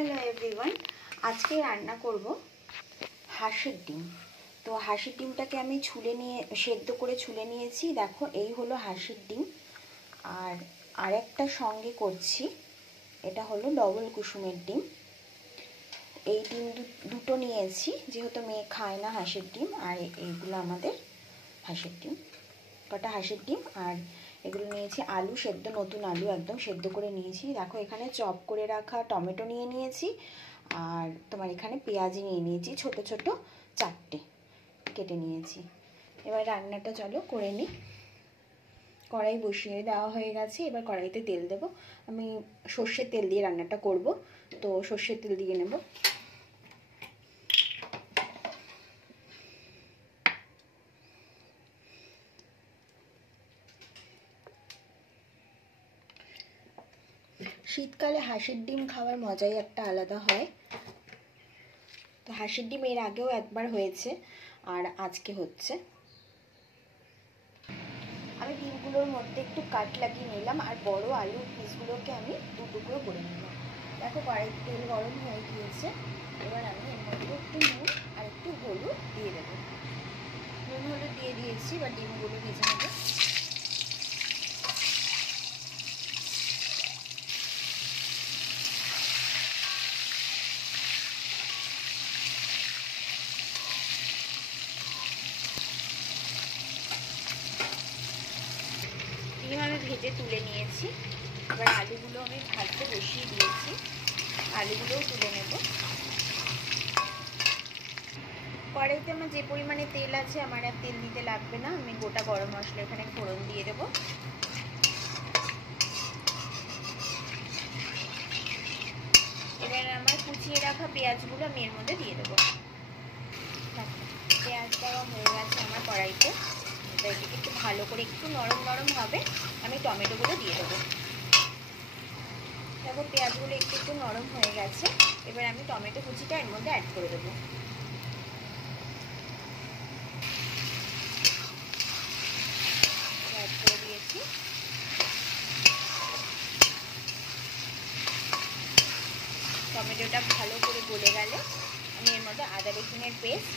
Hello everyone, আজকে রান্না করব হাঁসের ডিম। তো হাঁসের ডিমটাকে আমি সেদ্ধ করে ছুলে নিয়েছি। দেখো, এই হলো হাঁসের ডিম। আর আরেকটা সঙ্গে করছি, এটা হলো ডবল কুসুমের ডিম। এই ডিম দুটো নিয়েছি, যেহেতু মেয়ে খায় না হাঁসের ডিম। আর এইগুলো আমাদের হাঁসের ডিম, কটা হাঁসের ডিম। আর এগুলো নিয়েছি আলু সেদ্ধ, নতুন আলু একদম সেদ্ধ করে নিয়েছি। দেখো, এখানে চপ করে রাখা টমেটো নিয়ে নিয়েছি। আর তোমার এখানে পেঁয়াজ নিয়ে নিয়েছি, ছোট ছোট 4টে কেটে নিয়েছি। এবার রান্নাটা চলো করে নিই। কড়াই বসিয়ে দেওয়া হয়ে গেছে, এবার কড়াইতে তেল দেব। আমি সর্ষের তেল দিয়ে রান্নাটা করব, তো সর্ষের তেল দিয়ে নেব। শীতকালে হাঁসের ডিম খাওয়ার মজাই একটা আলাদা হয়। তো হাঁসের ডিম এর আগেও একবার হয়েছে, আর আজকে হচ্ছে। আমি ডিমগুলোর মধ্যে একটু কাট লাগিয়ে নিলাম, আর বড় আলুর পিসগুলোকে আমি 2 টুকরো করে নিলাম। দেখো, কড়াইতে তেল গরম হয়ে গিয়েছে। এবার আমি এর মধ্যে একটু নুন আর একটু হলুদ দিয়ে দেবো। নুন হলুদ দিয়ে দিয়েছি, এবার ডিমগুলো ভেজে নেব। ডিম আমি ভেজে তুলে নিয়েছি। এবার আলুগুলো আমি ভাজতে বসিয়ে দিয়েছি, আলুগুলোও তুলে নেব। কড়াইতে আমার যে পরিমাণে তেল আছে, আমার আর তেল দিতে লাগবে না। আমি গোটা গরম মশলা এখানে ফোড়ন দিয়ে দেবো। এবার আমার কুচিয়ে রাখা পেঁয়াজগুলো আমি এর মধ্যে দিয়ে দেবো। পেঁয়াজ দেওয়া হয়ে গেছে আমার কড়াইতে। এটাকে একটু ভালো করে একটু নরম নরম হবে, আমি টমেটোগুলো দিয়ে দেবো। দেখো, পেঁয়াজগুলো একটু একটু নরম হয়ে গেছে। এবার আমি টমেটো কুচিটা এর মধ্যে অ্যাড করে দেবো। অ্যাড করে দিয়েছি। টমেটোটা ভালো করে গলে গেলে আমি এর মধ্যে আদা রসুনের পেস্ট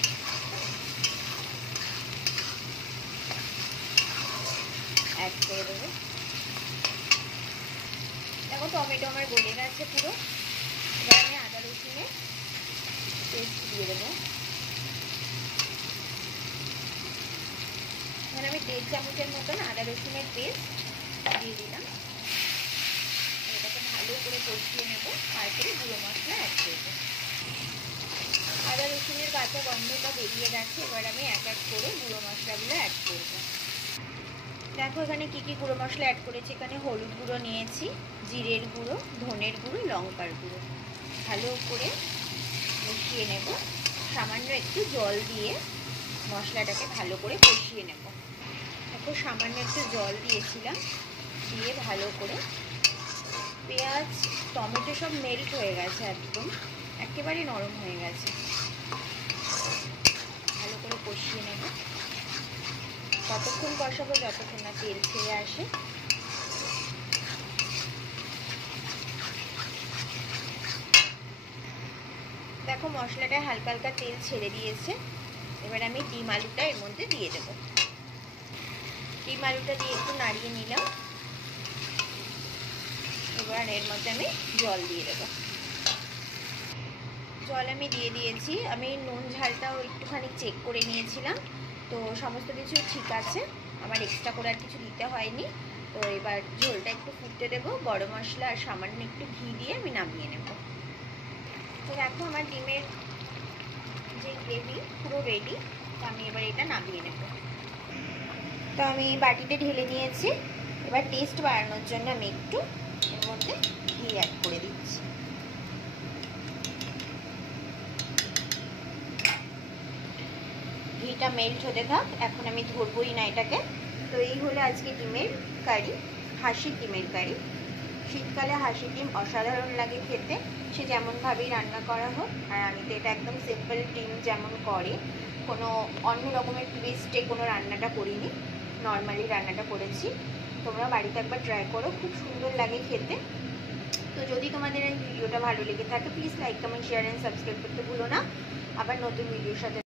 অ্যাড করে দেবো। দেখো, টমেটো আমার গলে গেছে পুরো। এবার আমি আদা রসুনের পেস্ট দিয়ে দেবো। এখানে আমি 1.5 চামচের মতন আদা রসুনের পেস্ট দিয়ে দিলাম। এটাকে ভালো করে কষিয়ে নেব, তারপরে গুঁড়ো মশলা অ্যাড করব। আদা রসুনের কাঁচা গন্ধটা বেরিয়ে গেছে। এবার আমি এক এক করে গুঁড়ো মশলাগুলো অ্যাড করব। দেখো, এখানে কি কি গুঁড়ো মশলা অ্যাড করেছি। এখানে হলুদ গুঁড়ো নিয়েছি, জিরের গুঁড়ো, ধনের গুঁড়ো, লঙ্কার গুঁড়ো। ভালো করে মিশিয়ে নেব। সামান্য একটু জল দিয়ে মশলাটাকে ভালো করে কষিয়ে নেব। দেখো, সামান্য একটু জল দিয়েছিলাম, দিয়ে ভালো করে পেঁয়াজ টমেটো সব মেল্ট হয়ে গেছে, একদম একেবারে নরম হয়ে গেছে। ভালো করে কষিয়ে নেব। ততক্ষণ কষাবো যতক্ষণ না তেল ছেড়ে আসে। দেখো, মশলাটা হালকা হালকা তেল ছেড়ে দিয়েছে। এবার আমি ডিম আলুটা এর মধ্যে দিয়ে দেব। ডিম আলুটা দিয়ে একটু নাড়িয়ে নিলাম। এবার এর মধ্যে আমি জল দিয়ে দেবো। জল আমি দিয়ে দিয়েছি। আমি নুন ঝালটাও একটুখানি চেক করে নিয়েছিলাম, তো সমস্ত কিছু ঠিক আছে। আমার এক্সট্রা করে আর কিছু দিতে হয়নি। তো এবার ঝোলটা একটু ফুটতে দেবো। গরম মশলা আর সামান্য একটু ঘি দিয়ে আমি নামিয়ে নেব। তো দেখো, আমার ডিমের যে গ্রেভি পুরো রেডি। তো আমি এবার এটা নামিয়ে নেব। তো আমি বাটিতে ঢেলে নিয়েছি। এবার টেস্ট বাড়ানোর জন্য আমি একটু এর মধ্যে ঘি অ্যাড করে দিচ্ছি। ঘিটা মেল্ট হতে থাক, এখন আমি ধরবই না এটাকে। তো এই হলো আজকে ডিমের কারি, হাঁসের ডিমের কারি। শীতকালে হাঁসের ডিম অসাধারণ লাগে খেতে, সে যেমনভাবেই রান্না করা হোক। আর আমি তো এটা একদম সিম্পল ডিম যেমন করে, কোনো অন্য রকমের টুইস্টে কোনো রান্নাটা করিনি, নর্মালি রান্নাটা করেছি। তোমরা বাড়িতে একবার ট্রাই করো, খুব সুন্দর লাগে খেতে। তো যদি তোমাদের এই ভিডিওটা ভালো লেগে থাকে please like comment share and subscribe করতে ভুলো না। আবার নতুন ভিডিওর সাথে